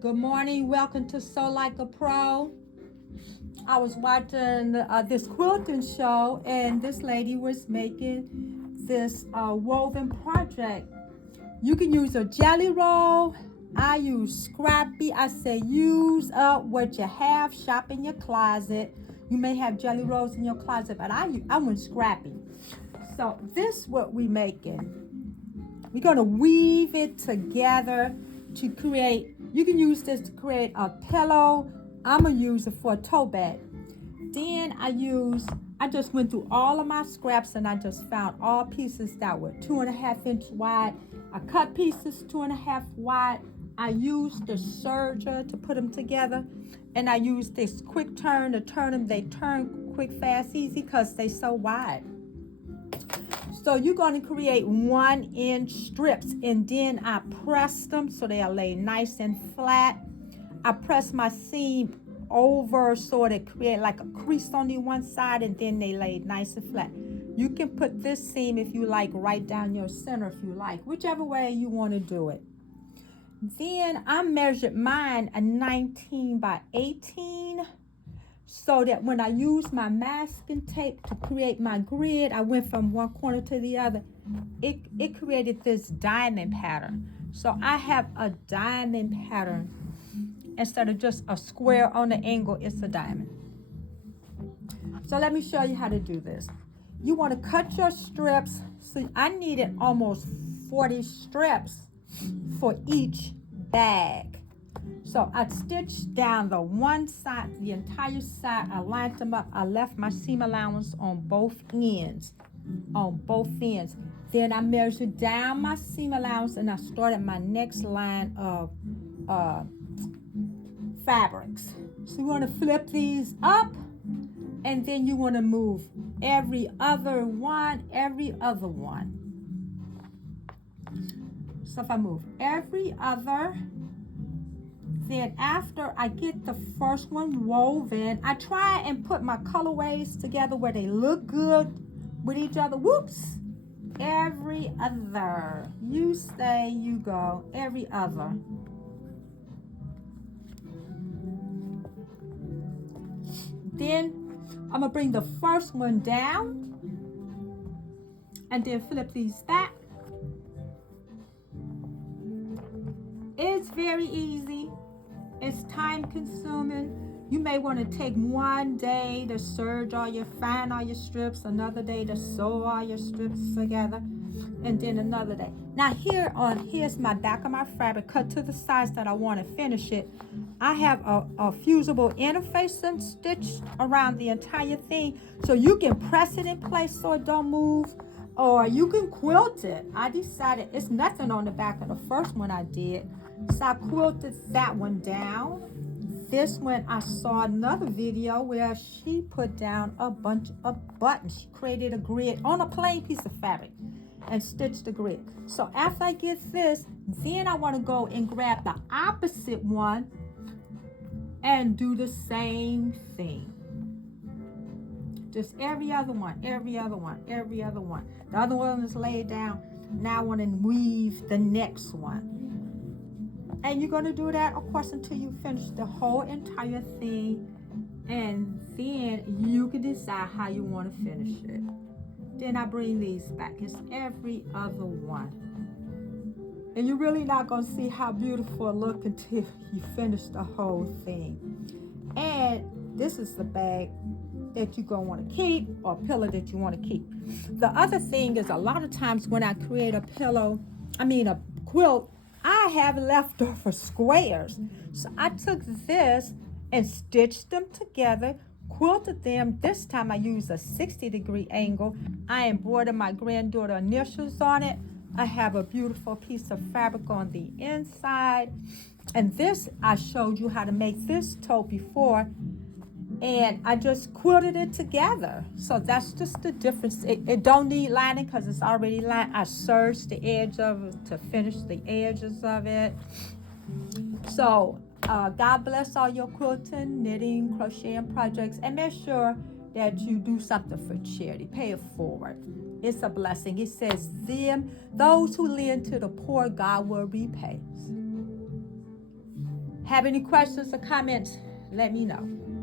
Good morning. Welcome to Sew Like a Pro. I was watching this quilting show, and this lady was making this woven project. You can use a jelly roll. I use Scrappy. I say use up what you have. Shop in your closet. You may have jelly rolls in your closet, but I went Scrappy. So this is what we making. We're gonna weave it together to create. You can use this to create a pillow. I'm gonna use it for a tote bag. Then I just went through all of my scraps and I just found all pieces that were 2.5 inch wide. I cut pieces 2.5 wide. I used the serger to put them together, and I used this quick turn to turn them. They turn quick, fast, easy because they so wide. So you're going to create 1-inch strips, and then I press them so they'll lay nice and flat. I press my seam over so they create like a crease on the one side, and then they lay nice and flat. You can put this seam, if you like, right down your center if you like, whichever way you want to do it. Then I measured mine a 19 by 18. So that when I use my masking tape to create my grid, I went from one corner to the other. It created this diamond pattern. So I have a diamond pattern. Instead of just a square on the angle, it's a diamond. So let me show you how to do this. You want to cut your strips. So I needed almost 40 strips for each bag. So I stitched down the one side, the entire side. I lined them up. I left my seam allowance on both ends. Then I measured down my seam allowance, and I started my next line of fabrics. So you want to flip these up, and then you want to move every other one. So if I move every other, then after I get the first one woven, I try and put my colorways together where they look good with each other. Whoops! Every other. You say, you go. Every other. Then I'm going to bring the first one down and then flip these back. It's very easy. It's time consuming. You may want to take one day to serge find all your strips, another day to sew all your strips together, and then another day. Now here's my back of my fabric cut to the size that I want to finish it. I have a fusible interfacing stitch around the entire thing, so you can press it in place so it don't move, or you can quilt it. I decided it's nothing on the back of the first one I did. So I quilted that one down. This one, I saw another video where she put down a bunch of buttons. She created a grid on a plain piece of fabric and stitched the grid. So after I get this, then I want to go and grab the opposite one and do the same thing. Just every other one. The other one is laid down. Now I want to weave the next one. And you're going to do that, of course, until you finish the whole entire thing. And then you can decide how you want to finish it. Then I bring these back. It's every other one. And you're really not going to see how beautiful it looks until you finish the whole thing. And this is the bag that you're going to want to keep, or pillow that you want to keep. The other thing is, a lot of times when I create a quilt, I have leftover squares. So I took this and stitched them together, quilted them. This time I used a 60-degree angle. I embroidered my granddaughter initials on it. I have a beautiful piece of fabric on the inside. And this, I showed you how to make this tote before. And I just quilted it together. So that's just the difference. It don't need lining because it's already lined. I serged the edge of it to finish the edges of it. So God bless all your quilting, knitting, crocheting projects. And make sure that you do something for charity. Pay it forward. It's a blessing. It says, those who lend to the poor, God will repay. Have any questions or comments? Let me know.